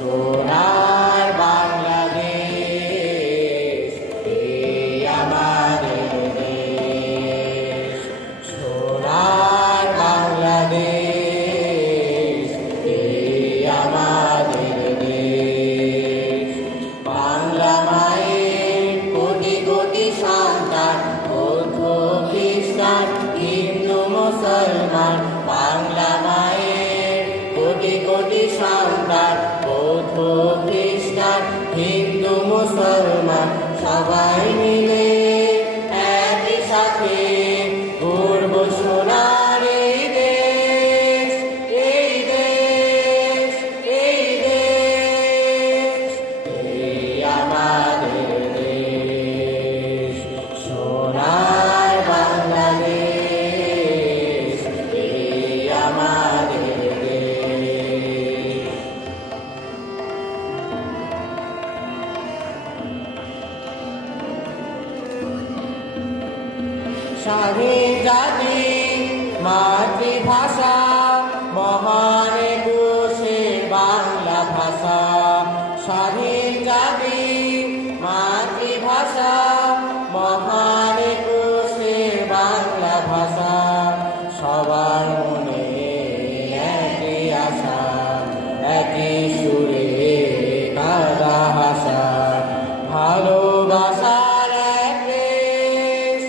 সোনার বাংলাদেশ, এই আমাদের দেশ। সোনার বাংলাদেশ, এই আমাদের দেশ। বাংলা মায়ের কোটি কোটি সন্তান, বৌদ্ধ খ্রিস্টান হিন্দু মুসলমান। বাংলা মায়ের কোটি কোটি সন্তান, বৌদ্ধ খ্রিস্টান হিন্দু মুসলমান। সবাই মিলে একই সাথে গর্ব সোনার এই দেশ, এই দেশ, এই দেশ, এই আমাদের দেশ। সোনার বাংলাদেশ, এই আমাদের দেশ। স্বাধীন জাতি মাতৃভাষা, মহান একুশের বাংলা ভাষা। স্বাধীন জাতি মাতৃভাষা, মহান একুশের বাংলা ভাষা। সবার মনে একই আশা, একই সুরে কাদা হাসা। ভালোবাসার এক দেশ,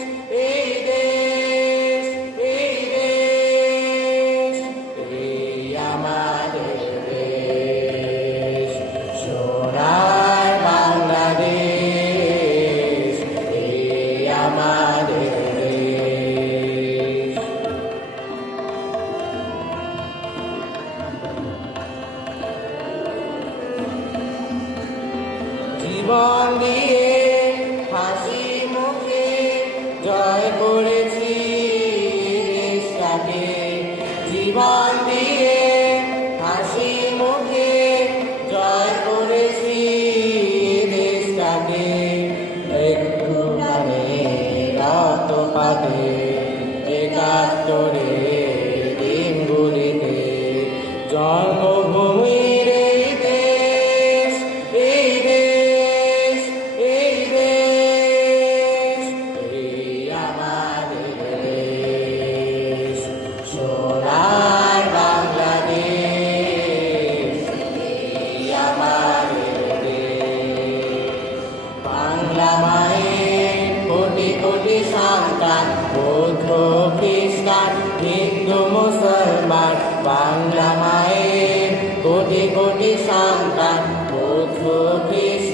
এই দেশ, এই দেশ, এই আমাদের দেশ। সোনার বাংলাদেশ, এই আমাদের দেশ। জীবন দিয়ে হাসি মুখে জয় করেছি দেশটাকে। জীবন দিয়ে হাসি মুখে জয় করেছি দেশটাকে। একটু মানে রক্তপাতে একাত্তরে দিনগুলিতে জন্মভূমির এই দেশ, এই দেশ, এই দেশ, এই আমাদের দেশ। সোনার বাংলাদেশ, এই আমাদের দেশ। বাংলা মায়ের কোটি কোটি সন্তান, বৌদ্ধ খ্রিস্টান হিন্দু মুসলমান। বাংলা মায়ের কোটি কোটি সন্তান, বৌদ্ধ খ্রিস্টান